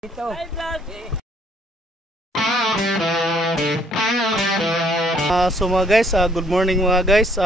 Ito. So mga guys, good morning mga guys.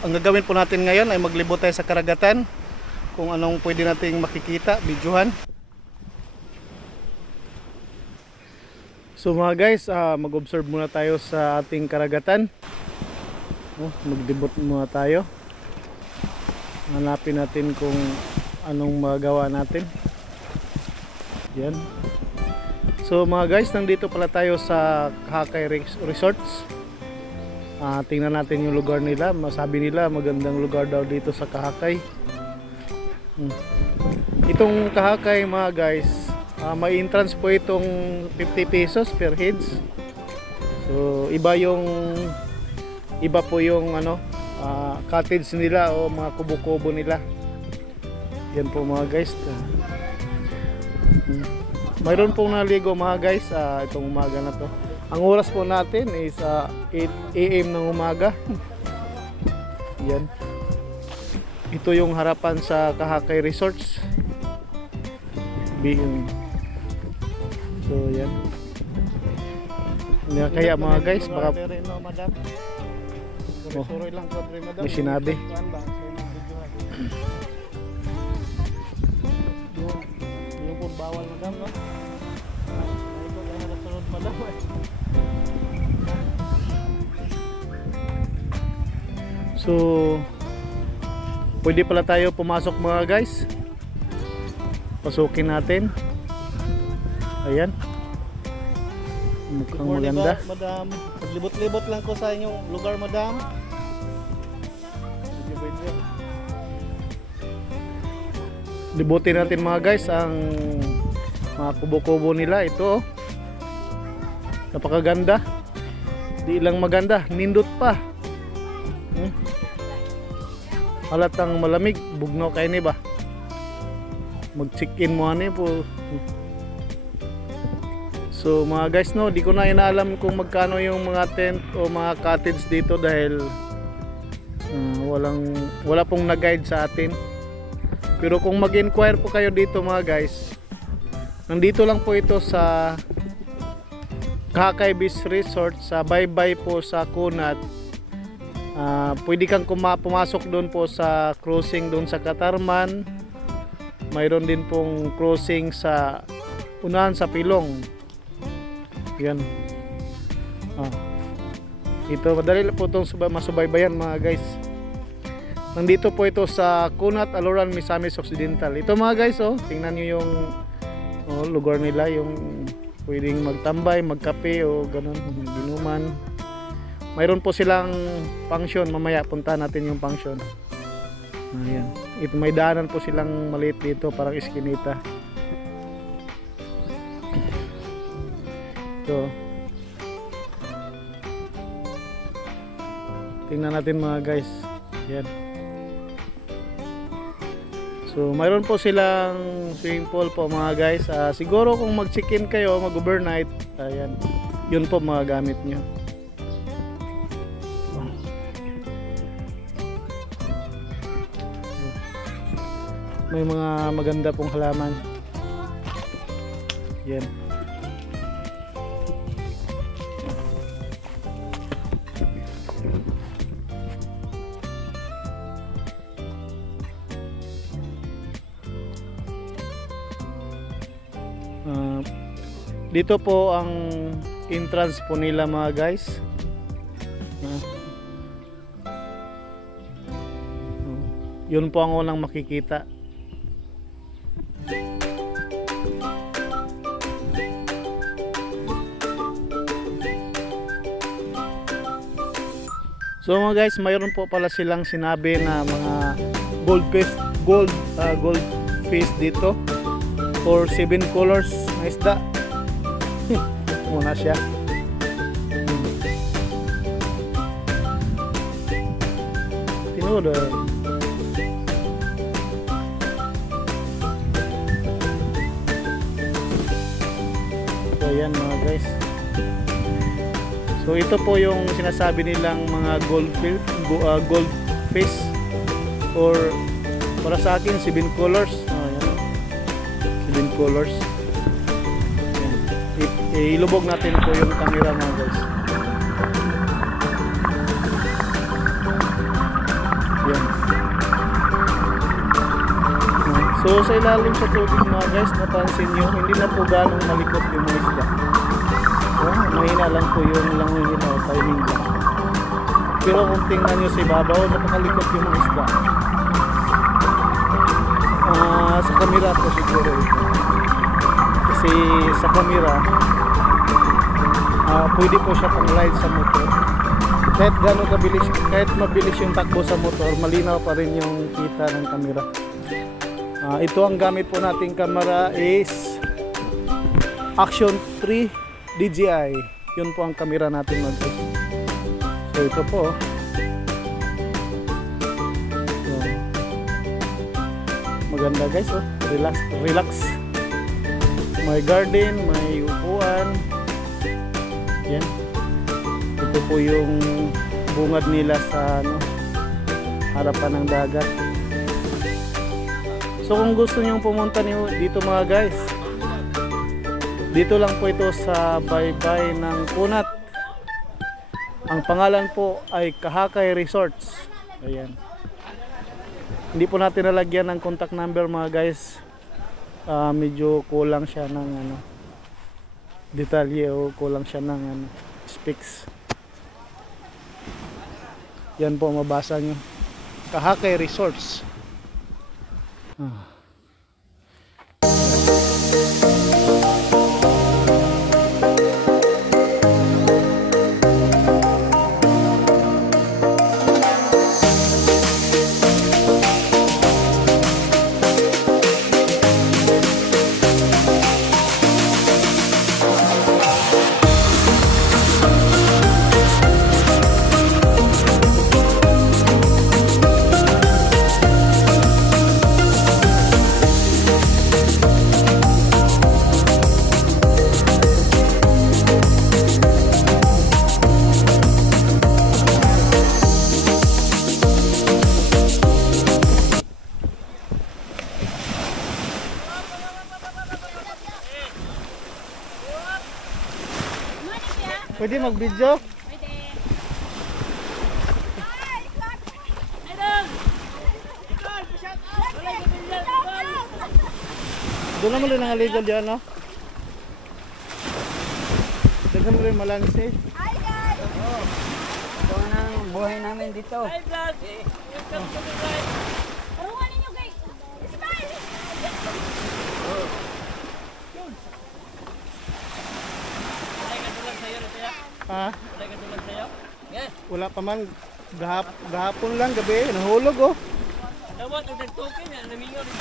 Ang gagawin po natin ngayon ay maglibot tayo sa karagatan. Kung anong pwede nating makikita, videohan. So mga guys, mag-observe muna tayo sa ating karagatan. Maglibot muna tayo. Hanapin natin kung anong magawa natin. Yan. So mga guys, nandito pala tayo sa Kahakay Resorts. Tingnan natin yung lugar nila. Masabi nila magandang lugar daw dito sa Kahakay. Itong Kahakay mga guys, may entrance po itong 50 pesos per heads. So iba po yung cottage nila o mga kubo-kubo nila. Yan po mga guys. Mayroon pong naligo mga guys itong umaga na to. Ang oras po natin is 8 AM ng umaga. Yan. Ito yung harapan sa Kahakay Resorts. So yan. Kaya mga guys, baka may sinabi. Bawal madam, no? Ito kaya nasunod madam. So pwede pala tayo pumasok mga guys. Pasukin natin. Ayan. Mukhang maganda. Madam, paglibot-libot lang ko sa inyong lugar madam. Libutin natin mga guys ang mga kubo-kubo nila. Ito napakaganda. Di lang maganda, nindot pa. Halatang malamig, bugno kay ni ba? Mag-check-in mo ani po. So mga guys, no, di ko na inaalam kung magkano yung mga tent o mga cottage dito dahil wala pong nag-guide sa atin. Pero kung mag-inquire po kayo dito mga guys, nandito lang po ito sa Kahakay Beach Resort, sa Baybay po sa Kunat. Pwede kang pumasok doon po sa cruising doon sa Katarman. Mayroon din pong cruising sa unahan sa Pilong. Yan. Ito madali po itong masubaybayan mga guys. Nandito po ito sa Kunat, Aloran, Misamis Occidental. Ito mga guys, tingnan nyo yung lugar nila, yung pwedeng magtambay, magkape o ganun, ginuman. Mayroon po silang function, mamaya punta natin yung function. Ayan. Ito, may daanan po silang maliit dito, parang iskinita. Ito. Tingnan natin mga guys. Yan. So mayroon po silang swimming pool po mga guys. Siguro kung mag-check-in kayo, mag-overnight, ayan, yun po mga gamit nyo. May mga maganda pong halaman. Yan. Dito po ang entrance po nila mga guys. Yun po ang unang makikita. So mga guys, mayroon po pala silang sinabi na mga goldfish dito for 7 colors na isda. Muna siya. Tinood. So yan mga guys. So ito po yung sinasabi nilang mga goldfish or para sa akin 7 colors. Ayan. 7 colors. ilubog natin po yung camera mga guys. Yan. So sa ilalim sa tubig mga guys, napansin nyo, hindi na po ganong malikot yung mga isda. Mahina lang po yung langoy nila, timing lang. Pero kung tingnan nyo sa ibabaw, napakalikot yung mga isda. Sa camera po siguro ito. Kasi sa camera, pwede po siya pang ride sa motor. Kahit gano'n kabilis, kahit mabilis yung takbo sa motor, malinaw pa rin yung kita ng camera. Ito ang gamit po nating camera is Action 3 DJI. Yun po ang camera natin mag. So ito po. So, maganda guys, oh. Relax, relax. May garden, may upuan. Yan. Ito po yung bungad nila sa harapan ng dagat. So kung gusto niyo pumunta dito mga guys, dito lang po ito sa baybay ng Kunat. Ang pangalan po ay Kahakay Resorts. Ayan. Hindi po natin nalagyan ng contact number mga guys. Medyo kulang siya ng detalye o kulang siya ng specs. Yan po mabasa nyo. Kahakay Resorts. Pwede mag-video? Pwede. Doon naman rin ang illegal dyan, no? Daghan mo rin malansi. Hi guys! Ito ang buhay namin dito. Hi vlog! Welcome to the vlog! Parungan ninyo guys! Smile! Ha? Wala ka tulad sa'yo? Yes! Wala pa man. Gahapon lang, gabi. Nahulog, oh. Dapat ang nagtukin yan, namingaw rin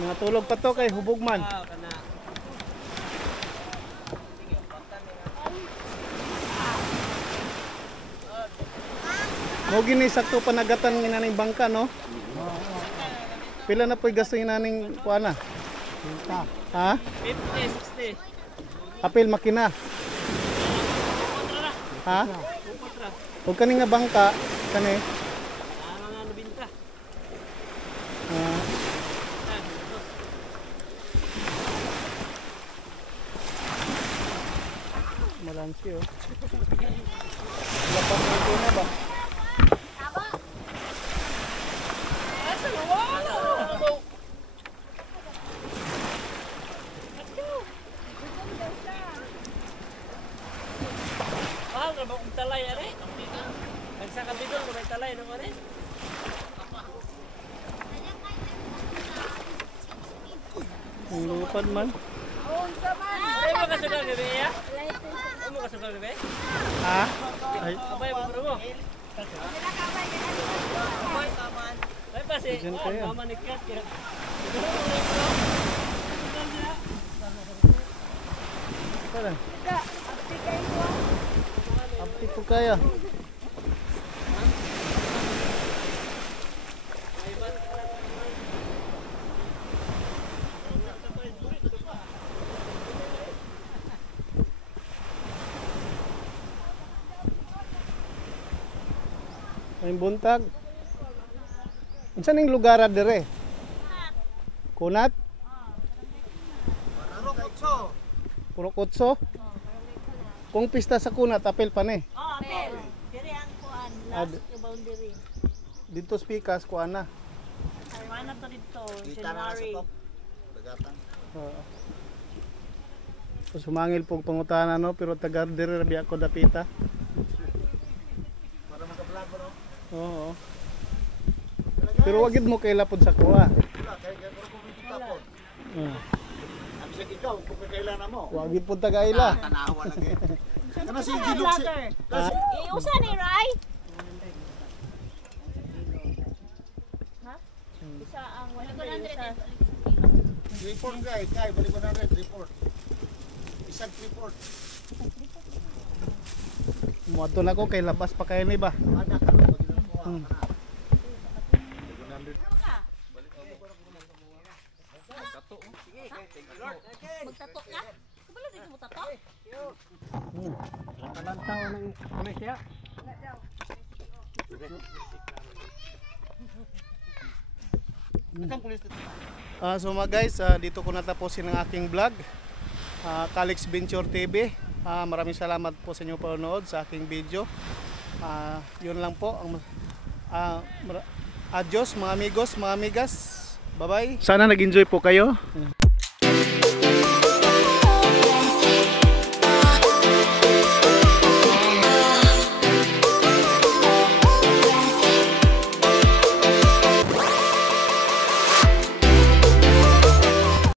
Natulog pa to kay hubog man. kana. Mo gini sakto panagatan ng inaning bangka, no? Pila na po'y gasto inaning kuana? Ha? 50, 60. Apil makina. Ha? Huwag kani nga bangka, kani. Mga nabinta. Malansi, oh. Lapas na ito na ba? Mahal na ba kung talay ari? Nagsaka bidon na may talay ng ari? Ang lupad man. Ay mo kasugal gabi ya? Ay mo kasugal gabi? Ha? Ay, Abay mo bro mo. Ay pa si Diyan kayo. mama ni Kat. tara. Abti ko kaya. May buntag. Unsa ning lugar dire? Kunat? Puro kutso. Kung pista sa kunat, apel pa ni. Oh, apel. Diri ang kuan, Ad- last yung boundary. Dito speakers, kuha na. Ay, mana to dito, January. Oo. So, sumangil pong pangutana no, pero taga diri rabi ako dapita. Para maka-vlog no. Oo. Pero wagid mo kay lapod sa kuha. Wala kay pero kung kita po. Ang sige ikaw kung kailangan mo. Wagid pud taga ila. Tanawa lagi. Kana si Ano Gilok si. vlogger? Ah, Iusa ni Rai? Ha? Isa ang 100. Report kay balik mo na red report. Isang report. muadto na ko kay labas pa kay ni ba. Ada ka pag ginawa Hmm. kana. Magtato ka? Kabalo dito mo tato? So mga guys, dito ko natapusin ang aking vlog. Calix Venture TV. Maraming salamat po sa inyong panonood sa aking video. Yun lang po. Adios mga amigos, mga amigas. Bye bye. Sana nag-enjoy po kayo.